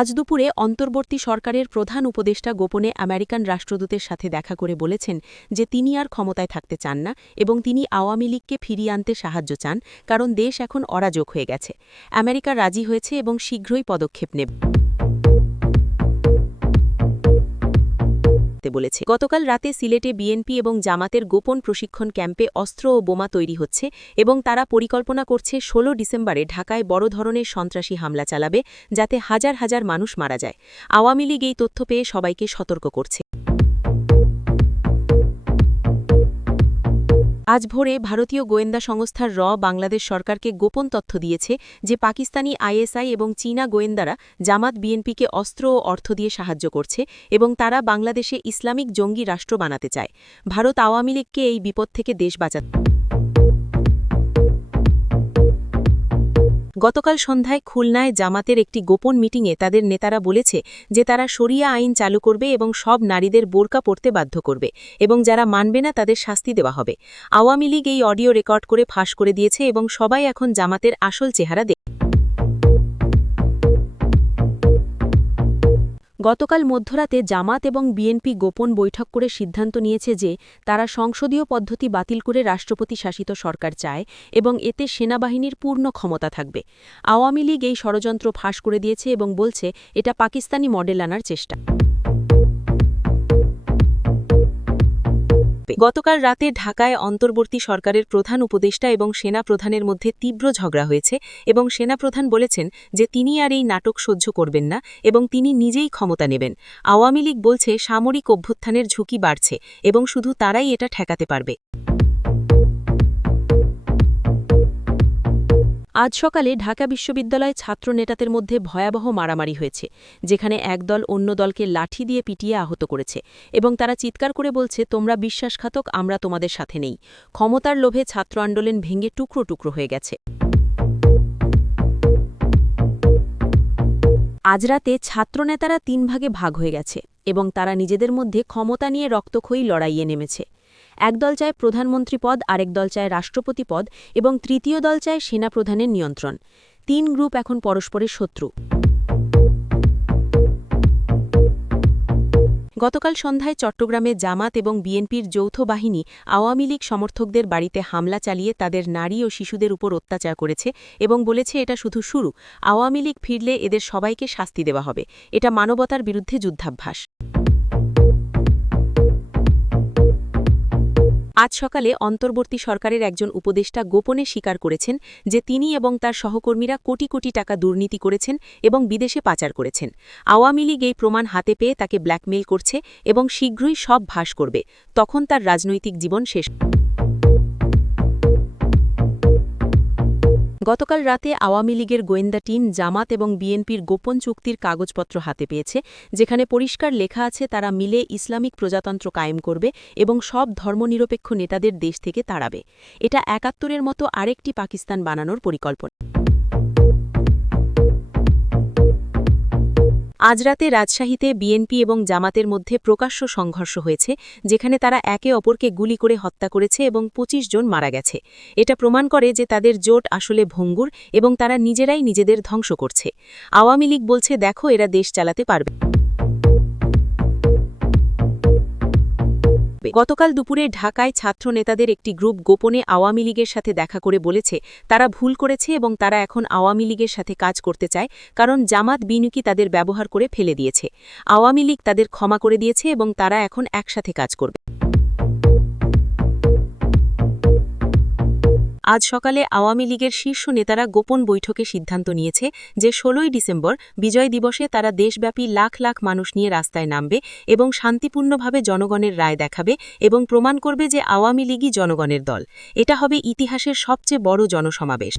আজ দুপুরে অন্তর্বর্তী সরকারের প্রধান উপদেষ্টা গোপনে আমেরিকান রাষ্ট্রদূতের সাথে দেখা করে বলেছেন যে তিনি আর ক্ষমতায় থাকতে চান না এবং তিনি আওয়ামী লীগকে ফিরিয়ে আনতে সাহায্য চান, কারণ দেশ এখন অরাজক হয়ে গেছে। আমেরিকা রাজি হয়েছে এবং শীঘ্রই পদক্ষেপ নেবে। করতে বলেছে। গতকাল রাতে সিলেটে বিএনপি এবং জামাতের গোপন প্রশিক্ষণ ক্যাম্পে অস্ত্র ও বোমা তৈরি হচ্ছে এবং তারা পরিকল্পনা করছে ১৬ ডিসেম্বরে ঢাকায় বড় ধরনের সন্ত্রাসী হামলা চালাবে যাতে হাজার হাজার মানুষ মারা যায়। আওয়ামী লীগ এই তথ্য পেয়ে সবাইকে সতর্ক করছে। আজ ভোরে ভারতীয় গোয়েন্দা সংস্থার র বাংলাদেশ সরকারকে গোপন তথ্য দিয়েছে যে পাকিস্তানি আইএসআই এবং চীনা গোয়েন্দারা জামাত বিএনপিকে অস্ত্র ও অর্থ দিয়ে সাহায্য করছে এবং তারা বাংলাদেশে ইসলামিক জঙ্গি রাষ্ট্র বানাতে চায়। ভারত আওয়ামী লীগকে এই বিপদ থেকে দেশ বাঁচাতে গতকাল সন্ধ্যায় খুলনায় জামাতের একটি গোপন মিটিংয়ে তাদের নেতারা বলেছে যে তারা সরিয়া আইন চালু করবে এবং সব নারীদের বোরকা পড়তে বাধ্য করবে এবং যারা মানবে না তাদের শাস্তি দেওয়া হবে। আওয়ামী লীগ এই অডিও রেকর্ড করে ফাঁস করে দিয়েছে এবং সবাই এখন জামাতের আসল চেহারা গতকাল মধ্যরাতে জামাত এবং বিএনপি গোপন বৈঠক করে সিদ্ধান্ত নিয়েছে যে তারা সংসদীয় পদ্ধতি বাতিল করে রাষ্ট্রপতি শাসিত সরকার চায় এবং এতে সেনাবাহিনীর পূর্ণ ক্ষমতা থাকবে। আওয়ামী লীগ এই ষড়যন্ত্র ফাঁস করে দিয়েছে এবং বলছে এটা পাকিস্তানি মডেল আনার চেষ্টা। গতকাল রাতে ঢাকায় অন্তর্বর্তী সরকারের প্রধান উপদেষ্টা এবং সেনা প্রধানের মধ্যে তীব্র ঝগড়া হয়েছে এবং সেনাপ্রধান বলেছেন যে তিনি আর এই নাটক সহ্য করবেন না এবং তিনি নিজেই ক্ষমতা নেবেন। আওয়ামী লীগ বলছে সামরিক অভ্যুত্থানের ঝুঁকি বাড়ছে এবং শুধু তারাই এটা ঠেকাতে পারবে। আজ সকালে ঢাকা বিশ্ববিদ্যালয় ছাত্রনেতাদের মধ্যে ভয়াবহ মারামারি হয়েছে, যেখানে একদল অন্য দলকে লাঠি দিয়ে পিটিয়ে আহত করেছে এবং তারা চিৎকার করে বলছে, তোমরা বিশ্বাসঘাতক, আমরা তোমাদের সাথে নেই। ক্ষমতার লোভে ছাত্র আন্দোলন ভেঙে টুকরো টুকরো হয়ে গেছে। আজ রাতে ছাত্রনেতারা তিন ভাগে ভাগ হয়ে গেছে এবং তারা নিজেদের মধ্যে ক্ষমতা নিয়ে রক্তক্ষয়ী লড়াইয়ে নেমেছে। একদল চায় প্রধানমন্ত্রী পদ, আরেক দল চায় রাষ্ট্রপতি পদ এবং তৃতীয় দল চায় সেনাপ্রধানের নিয়ন্ত্রণ। তিন গ্রুপ এখন পরস্পরের শত্রু। গতকাল সন্ধ্যায় চট্টগ্রামে জামাত এবং বিএনপির যৌথ বাহিনী আওয়ামী লীগ সমর্থকদের বাড়িতে হামলা চালিয়ে তাদের নারী ও শিশুদের উপর অত্যাচার করেছে এবং বলেছে এটা শুধু শুরু। আওয়ামী লীগ ফিরলে এদের সবাইকে শাস্তি দেওয়া হবে। এটা মানবতার বিরুদ্ধে যুদ্ধাভ্যাস। আজ সকালে অন্তর্বর্তী সরকারের একজন উপদেষ্টা গোপনে স্বীকার করেছেন যে তিনি এবং তার সহকর্মীরা কোটি কোটি টাকা দুর্নীতি করেছেন এবং বিদেশে পাচার করেছেন। আওয়ামী লীগ এই প্রমাণ হাতে পেয়ে তাকে ব্ল্যাকমেইল করছে এবং শীঘ্রই সব ভাস করবে। তখন তার রাজনৈতিক জীবন শেষ গতকাল রাতে আওয়ামী লীগের গোয়েন্দা টিম জামাত এবং বিএনপির গোপন চুক্তির কাগজপত্র হাতে পেয়েছে, যেখানে পরিষ্কার লেখা আছে তারা মিলে ইসলামিক প্রজাতন্ত্র কায়েম করবে এবং সব ধর্মনিরপেক্ষ নেতাদের দেশ থেকে তাড়াবে। এটা একাত্তরের মতো আরেকটি পাকিস্তান বানানোর পরিকল্পনা। আজ রাতে রাজশাহীতে বিএনপি এবং জামাতের মধ্যে প্রকাশ্য সংঘর্ষ হয়েছে, যেখানে তারা একে অপরকে গুলি করে হত্যা করেছে এবং ২৫ জন মারা গেছে। এটা প্রমাণ করে যে তাদের জোট আসলে ভঙ্গুর এবং তারা নিজেরাই নিজেদের ধ্বংস করছে। আওয়ামী লীগ বলছে, দেখো, এরা দেশ চালাতে পারবে গতকাল দুপুরে ঢাকায় ছাত্র নেতাদের একটি গ্রুপ গোপনে আওয়ামী লীগের সাথে দেখা করে বলেছে, তারা ভুল করেছে এবং তারা এখন আওয়ামী লীগের সাথে কাজ করতে চায়, কারণ জামাত বিনুকি তাদের ব্যবহার করে ফেলে দিয়েছে। আওয়ামী লীগ তাদের ক্ষমা করে দিয়েছে এবং তারা এখন একসাথে কাজ করবে। আজ সকালে আওয়ামী লীগের শীর্ষ নেতারা গোপন বৈঠকে সিদ্ধান্ত নিয়েছে যে ষোলোই ডিসেম্বর বিজয় দিবসে তারা দেশব্যাপী লাখ লাখ মানুষ নিয়ে রাস্তায় নামবে এবং শান্তিপূর্ণভাবে জনগণের রায় দেখাবে এবং প্রমাণ করবে যে আওয়ামী লীগই জনগণের দল। এটা হবে ইতিহাসের সবচেয়ে বড় জনসমাবেশ।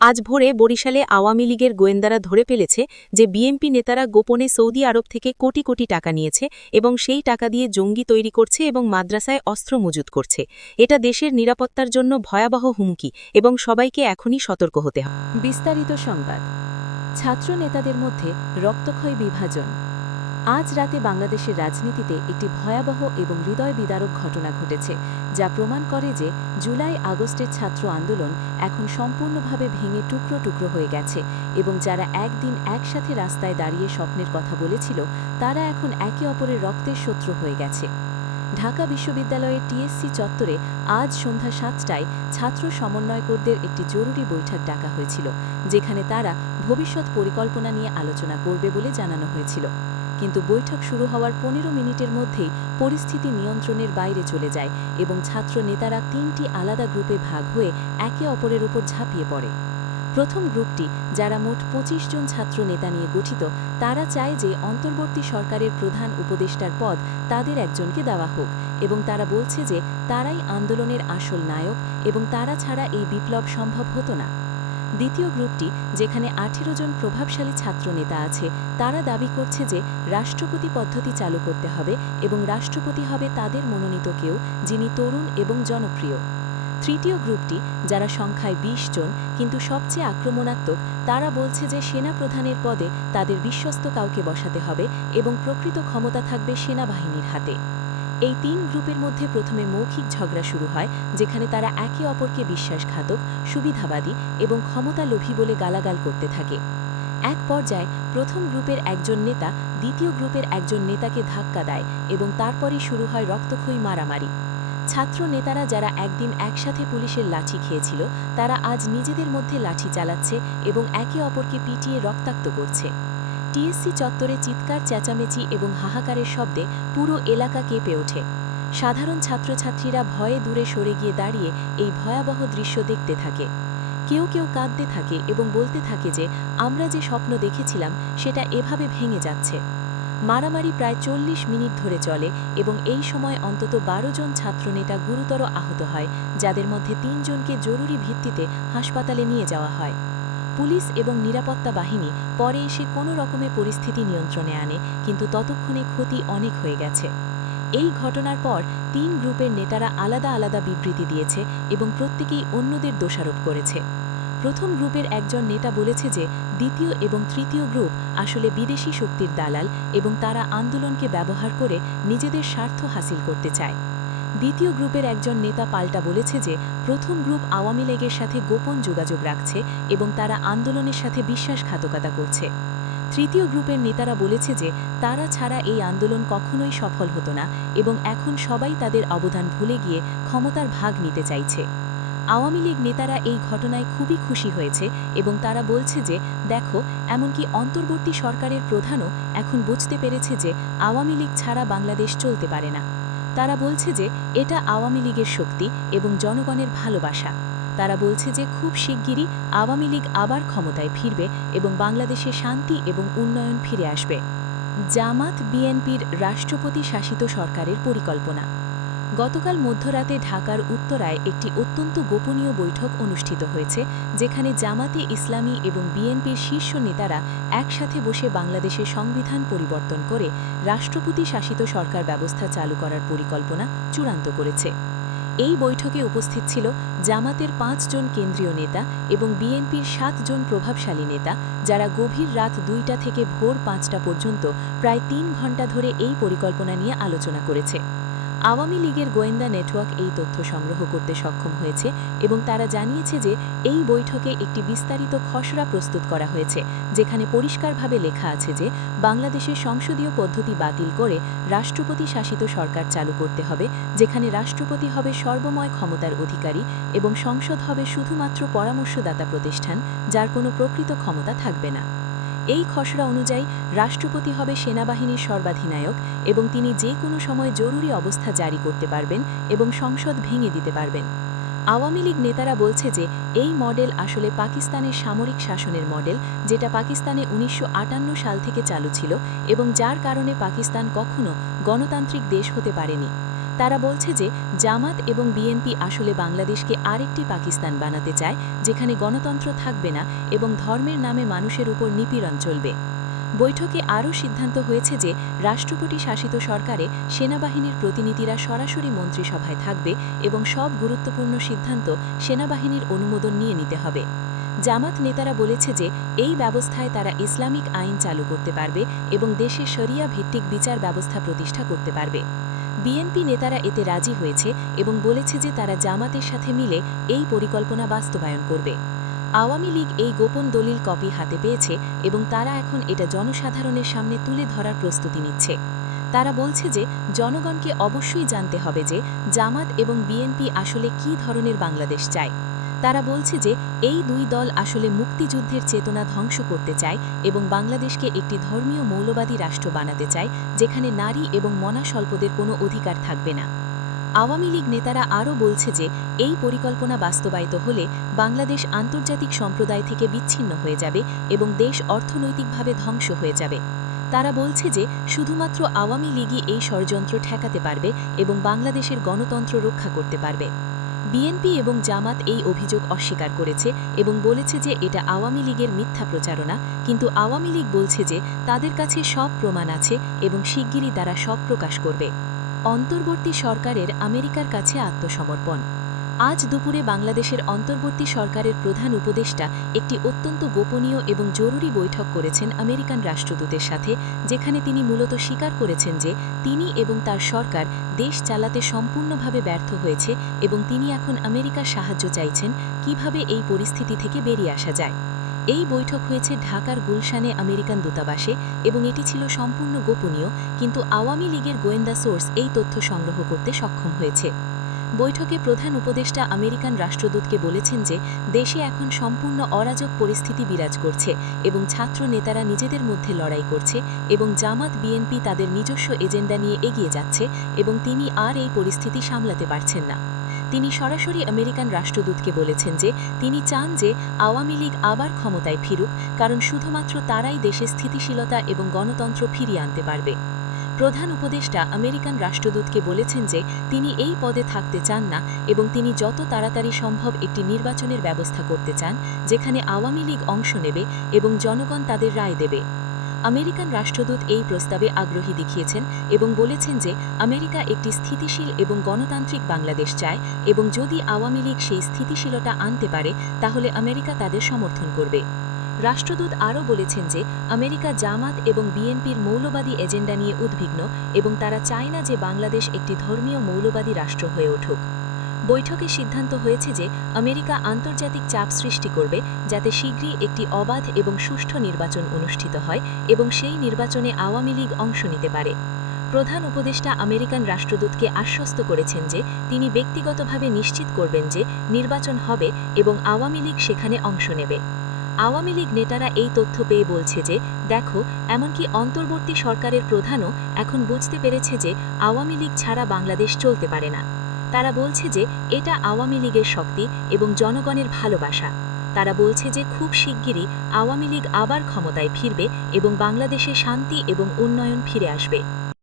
আজ ভোরে বরিশালে আওয়ামী লীগের গোয়েন্দারা ধরে ফেলেছে যে বিএমপি নেতারা গোপনে সৌদি আরব থেকে কোটি কোটি টাকা নিয়েছে এবং সেই টাকা দিয়ে জঙ্গি তৈরি করছে এবং মাদ্রাসায় অস্ত্র মজুত করছে। এটা দেশের নিরাপত্তার জন্য ভয়াবহ হুমকি এবং সবাইকে এখনই সতর্ক হতে হবে বিস্তারিত সংবাদ। ছাত্র নেতাদের মধ্যে রক্তক্ষয় বিভাজন আজ রাতে বাংলাদেশের রাজনীতিতে একটি ভয়াবহ এবং হৃদয় বিদারক ঘটনা ঘটেছে, যা প্রমাণ করে যে জুলাই আগস্টের ছাত্র আন্দোলন এখন সম্পূর্ণভাবে ভেঙে টুকরো টুকরো হয়ে গেছে এবং যারা একদিন একসাথে রাস্তায় দাঁড়িয়ে স্বপ্নের কথা বলেছিল, তারা এখন একে অপরের রক্তের শত্রু হয়ে গেছে। ঢাকা বিশ্ববিদ্যালয়ের টিএসসি চত্বরে আজ সন্ধ্যা সাতটায় ছাত্র সমন্বয়কদের একটি জরুরি বৈঠক ডাকা হয়েছিল, যেখানে তারা ভবিষ্যৎ পরিকল্পনা নিয়ে আলোচনা করবে বলে জানানো হয়েছিল। কিন্তু বৈঠক শুরু হওয়ার পনেরো মিনিটের মধ্যেই পরিস্থিতি নিয়ন্ত্রণের বাইরে চলে যায় এবং ছাত্র নেতারা তিনটি আলাদা গ্রুপে ভাগ হয়ে একে অপরের উপর ঝাঁপিয়ে পড়ে। প্রথম গ্রুপটি, যারা মোট পঁচিশ জন ছাত্র নেতা নিয়ে গঠিত, তারা চায় যে অন্তর্বর্তী সরকারের প্রধান উপদেষ্টার পদ তাদের একজনকে দেওয়া হোক এবং তারা বলছে যে তারাই আন্দোলনের আসল নায়ক এবং তারা ছাড়া এই বিপ্লব সম্ভব হতো না। দ্বিতীয় গ্রুপটি, যেখানে আঠেরো জন প্রভাবশালী ছাত্র নেতা আছে, তারা দাবি করছে যে রাষ্ট্রপতি পদ্ধতি চালু করতে হবে এবং রাষ্ট্রপতি হবে তাদের মনোনীত কেউ যিনি তরুণ এবং জনপ্রিয়। তৃতীয় গ্রুপটি, যারা সংখ্যায় ২০ জন, কিন্তু সবচেয়ে আক্রমণাত্মক, তারা বলছে যে সেনা প্রধানের পদে তাদের বিশ্বস্ত কাউকে বসাতে হবে এবং প্রকৃত ক্ষমতা থাকবে সেনাবাহিনীর হাতে। এই তিন গ্রুপের মধ্যে প্রথমে মৌখিক ঝগড়া শুরু হয়, যেখানে তারা একে অপরকে বিশ্বাসঘাতক, সুবিধাবাদী এবং ক্ষমতালোভী বলে গালাগাল করতে থাকে। এক পর্যায়ে প্রথম গ্রুপের একজন নেতা দ্বিতীয় গ্রুপের একজন নেতাকে ধাক্কা দেয় এবং তারপরই শুরু হয় রক্তক্ষয়ী মারামারি। ছাত্র নেতারা যারা একদিন একসাথে পুলিশের লাঠি খেয়েছিল, তারা আজ নিজেদের মধ্যে লাঠি চালাচ্ছে এবং একে অপরকে পিটিয়ে রক্তাক্ত করছে। টিএসসি চত্বরে চিৎকার, চেঁচামেচি এবং হাহাকারের শব্দে পুরো এলাকা কেঁপে ওঠে। সাধারণ ছাত্রছাত্রীরা ভয়ে দূরে সরে গিয়ে দাঁড়িয়ে এই ভয়াবহ দৃশ্য দেখতে থাকে। কেউ কেউ কাঁদতে থাকে এবং বলতে থাকে যে, আমরা যে স্বপ্ন দেখেছিলাম, সেটা এভাবে ভেঙে যাচ্ছে। মারামারি প্রায় চল্লিশ মিনিট ধরে চলে এবং এই সময় অন্তত বারো জন ছাত্রনেতা গুরুতর আহত হয়, যাদের মধ্যে তিনজনকে জরুরি ভিত্তিতে হাসপাতালে নিয়ে যাওয়া হয়। পুলিশ এবং নিরাপত্তা বাহিনী পরে এসে কোনো রকমে পরিস্থিতি নিয়ন্ত্রণে আনে, কিন্তু ততক্ষণে ক্ষতি অনেক হয়ে গেছে। এই ঘটনার পর তিন গ্রুপের নেতারা আলাদা আলাদা বিবৃতি দিয়েছে এবং প্রত্যেকেই অন্যদের দোষারোপ করেছে। প্রথম গ্রুপের একজন নেতা বলেছে যে, দ্বিতীয় এবং তৃতীয় গ্রুপ আসলে বিদেশি শক্তির দালাল এবং তারা আন্দোলনকে ব্যবহার করে নিজেদের স্বার্থ হাসিল করতে চায়। দ্বিতীয় গ্রুপের একজন নেতা পাল্টা বলেছে যে, প্রথম গ্রুপ আওয়ামী লীগের সাথে গোপন যোগাযোগ রাখছে এবং তারা আন্দোলনের সাথে বিশ্বাসঘাতকতা করছে। তৃতীয় গ্রুপের নেতারা বলেছে যে, তারা ছাড়া এই আন্দোলন কখনোই সফল হতো না এবং এখন সবাই তাদের অবদান ভুলে গিয়ে ক্ষমতার ভাগ নিতে চাইছে। আওয়ামী লীগ নেতারা এই ঘটনায় খুবই খুশি হয়েছে এবং তারা বলছে যে, দেখো, এমনকি অন্তর্বর্তী সরকারের প্রধানও এখন বুঝতে পেরেছে যে, আওয়ামী লীগ ছাড়া বাংলাদেশ চলতে পারে না। তারা বলছে যে এটা আওয়ামী লীগের শক্তি এবং জনগণের ভালোবাসা। তারা বলছে যে খুব শিগগিরই আওয়ামী লীগ আবার ক্ষমতায় ফিরবে এবং বাংলাদেশে শান্তি এবং উন্নয়ন ফিরে আসবে। জামাত বিএনপির রাষ্ট্রপতি শাসিত সরকারের পরিকল্পনা। গতকাল মধ্যরাতে ঢাকার উত্তরায় একটি অত্যন্ত গোপনীয় বৈঠক অনুষ্ঠিত হয়েছে, যেখানে জামাতে ইসলামী এবং বিএনপির শীর্ষ নেতারা একসাথে বসে বাংলাদেশের সংবিধান পরিবর্তন করে রাষ্ট্রপতি শাসিত সরকার ব্যবস্থা চালু করার পরিকল্পনা চূড়ান্ত করেছে। এই বৈঠকে উপস্থিত ছিল জামাতের পাঁচজন কেন্দ্রীয় নেতা এবং বিএনপির সাতজন প্রভাবশালী নেতা, যারা গভীর রাত দুইটা থেকে ভোর পাঁচটা পর্যন্ত প্রায় তিন ঘণ্টা ধরে এই পরিকল্পনা নিয়ে আলোচনা করেছে। আওয়ামী লীগের গোয়েন্দা নেটওয়ার্ক এই তথ্য সংগ্রহ করতে সক্ষম হয়েছে এবং তারা জানিয়েছে যে এই বৈঠকে একটি বিস্তারিত খসড়া প্রস্তুত করা হয়েছে, যেখানে পরিষ্কারভাবে লেখা আছে যে বাংলাদেশের সংসদীয় পদ্ধতি বাতিল করে রাষ্ট্রপতি শাসিত সরকার চালু করতে হবে, যেখানে রাষ্ট্রপতি হবে সর্বময় ক্ষমতার অধিকারী এবং সংসদ হবে শুধুমাত্র পরামর্শদাতা প্রতিষ্ঠান, যার কোনো প্রকৃত ক্ষমতা থাকবে না। এই খসড়া অনুযায়ী রাষ্ট্রপতি হবে সেনাবাহিনীর সর্বাধিনায়ক এবং তিনি যে কোনো সময় জরুরি অবস্থা জারি করতে পারবেন এবং সংসদ ভেঙে দিতে পারবেন। আওয়ামী লীগ নেতারা বলছে যে এই মডেল আসলে পাকিস্তানের সামরিক শাসনের মডেল, যেটা পাকিস্তানে উনিশশো আটান্ন সাল থেকে চালু ছিল এবং যার কারণে পাকিস্তান কখনো গণতান্ত্রিক দেশ হতে পারেনি। তারা বলছে যে জামাত এবং বিএনপি আসলে বাংলাদেশকে আরেকটি পাকিস্তান বানাতে চায়, যেখানে গণতন্ত্র থাকবে না এবং ধর্মের নামে মানুষের উপর নিপীড়ন চলবে। বৈঠকে আরও সিদ্ধান্ত হয়েছে যে রাষ্ট্রপতি শাসিত সরকারে সেনাবাহিনীর প্রতিনিধিরা সরাসরি মন্ত্রিসভায় থাকবে এবং সব গুরুত্বপূর্ণ সিদ্ধান্ত সেনাবাহিনীর অনুমোদন নিয়ে নিতে হবে। জামাত নেতারা বলেছে যে এই ব্যবস্থায় তারা ইসলামিক আইন চালু করতে পারবে এবং দেশে শরিয়া ভিত্তিক বিচার ব্যবস্থা প্রতিষ্ঠা করতে পারবে। বিএনপি নেতারা এতে রাজি হয়েছে এবং বলেছে যে তারা জামাতের সাথে মিলে এই পরিকল্পনা বাস্তবায়ন করবে। আওয়ামী লীগ এই গোপন দলিল কপি হাতে পেয়েছে এবং তারা এখন এটা জনসাধারণের সামনে তুলে ধরার প্রস্তুতি নিচ্ছে। তারা বলছে যে, জনগণকে অবশ্যই জানতে হবে যে, জামাত এবং বিএনপি আসলে কী ধরনের বাংলাদেশ চায়। তারা বলছে যে এই দুই দল আসলে মুক্তিযুদ্ধের চেতনা ধ্বংস করতে চায় এবং বাংলাদেশকে একটি ধর্মীয় মৌলবাদী রাষ্ট্র বানাতে চায়, যেখানে নারী এবং মনাস্বল্পদের কোনো অধিকার থাকবে না। আওয়ামী লীগ নেতারা আরও বলছে যে এই পরিকল্পনা বাস্তবায়িত হলে বাংলাদেশ আন্তর্জাতিক সম্প্রদায় থেকে বিচ্ছিন্ন হয়ে যাবে এবং দেশ অর্থনৈতিকভাবে ধ্বংস হয়ে যাবে। তারা বলছে যে শুধুমাত্র আওয়ামী লীগই এই ষড়যন্ত্র ঠেকাতে পারবে এবং বাংলাদেশের গণতন্ত্র রক্ষা করতে পারবে। বিএনপি এবং জামাত এই অভিযোগ অস্বীকার করেছে এবং বলেছে যে এটা আওয়ামী লীগের মিথ্যা প্রচারণা, কিন্তু আওয়ামী লীগ বলছে যে তাদের কাছে সব প্রমাণ আছে এবং শিগগিরই তারা সব প্রকাশ করবে। অন্তর্বর্তী সরকারের আমেরিকার কাছে আত্মসমর্পণ। আজ দুপুরে বাংলাদেশের অন্তর্বর্তী সরকারের প্রধান উপদেষ্টা একটি অত্যন্ত গোপনীয় এবং জরুরি বৈঠক করেছেন আমেরিকান রাষ্ট্রদূতের সাথে, যেখানে তিনি মূলত স্বীকার করেছেন যে তিনি এবং তার সরকার দেশ চালাতে সম্পূর্ণভাবে ব্যর্থ হয়েছে এবং তিনি এখন আমেরিকার সাহায্য চাইছেন কীভাবে এই পরিস্থিতি থেকে বেরিয়ে আসা যায়। এই বৈঠক হয়েছে ঢাকার গুলশানে আমেরিকান দূতাবাসে এবং এটি ছিল সম্পূর্ণ গোপনীয়, কিন্তু আওয়ামী লীগের গোয়েন্দা সোর্স এই তথ্য সংগ্রহ করতে সক্ষম হয়েছে। বৈঠকে প্রধান উপদেষ্টা আমেরিকান রাষ্ট্রদূতকে বলেছেন যে, দেশে এখন সম্পূর্ণ অরাজক পরিস্থিতি বিরাজ করছে এবং ছাত্র নেতারা নিজেদের মধ্যে লড়াই করছে এবং জামাত বিএনপি তাদের নিজস্ব এজেন্ডা নিয়ে এগিয়ে যাচ্ছে এবং তিনি আর এই পরিস্থিতি সামলাতে পারছেন না। তিনি সরাসরি আমেরিকান রাষ্ট্রদূতকে বলেছেন যে, তিনি চান যে, আওয়ামী লীগ আবার ক্ষমতায় ফিরুক, কারণ শুধুমাত্র তারাই দেশে স্থিতিশীলতা এবং গণতন্ত্র ফিরিয়ে আনতে পারবে। প্রধান উপদেষ্টা আমেরিকান রাষ্ট্রদূতকে বলেছেন যে তিনি এই পদে থাকতে চান না এবং তিনি যত তাড়াতাড়ি সম্ভব একটি নির্বাচনের ব্যবস্থা করতে চান, যেখানে আওয়ামী লীগ অংশ নেবে এবং জনগণ তাদের রায় দেবে। আমেরিকান রাষ্ট্রদূত এই প্রস্তাবে আগ্রহী দেখিয়েছেন এবং বলেছেন যে আমেরিকা একটি স্থিতিশীল এবং গণতান্ত্রিক বাংলাদেশ চায় এবং যদি আওয়ামী লীগ সেই স্থিতিশীলতা আনতে পারে, তাহলে আমেরিকা তাদের সমর্থন করবে। রাষ্ট্রদূত আরও বলেছেন যে, আমেরিকা জামাত এবং বিএনপির মৌলবাদী এজেন্ডা নিয়ে উদ্বিগ্ন এবং তারা চায় না যে বাংলাদেশ একটি ধর্মীয় মৌলবাদী রাষ্ট্র হয়ে উঠুক। বৈঠকে সিদ্ধান্ত হয়েছে যে, আমেরিকা আন্তর্জাতিক চাপ সৃষ্টি করবে, যাতে শীঘ্রই একটি অবাধ এবং সুষ্ঠু নির্বাচন অনুষ্ঠিত হয় এবং সেই নির্বাচনে আওয়ামী লীগ অংশ নিতে পারে। প্রধান উপদেষ্টা আমেরিকান রাষ্ট্রদূতকে আশ্বস্ত করেছেন যে, তিনি ব্যক্তিগতভাবে নিশ্চিত করবেন যে, নির্বাচন হবে এবং আওয়ামী লীগ সেখানে অংশ নেবে। আওয়ামী লীগ নেতারা এই তথ্য পেয়ে বলছে যে, দেখো, এমনকি অন্তর্বর্তী সরকারের প্রধানও এখন বুঝতে পেরেছে যে, আওয়ামী লীগ ছাড়া বাংলাদেশ চলতে পারে না। তারা বলছে যে, এটা আওয়ামী লীগের শক্তি এবং জনগণের ভালোবাসা। তারা বলছে যে, খুব শিগগিরই আওয়ামী লীগ আবার ক্ষমতায় ফিরবে এবং বাংলাদেশে শান্তি এবং উন্নয়ন ফিরে আসবে।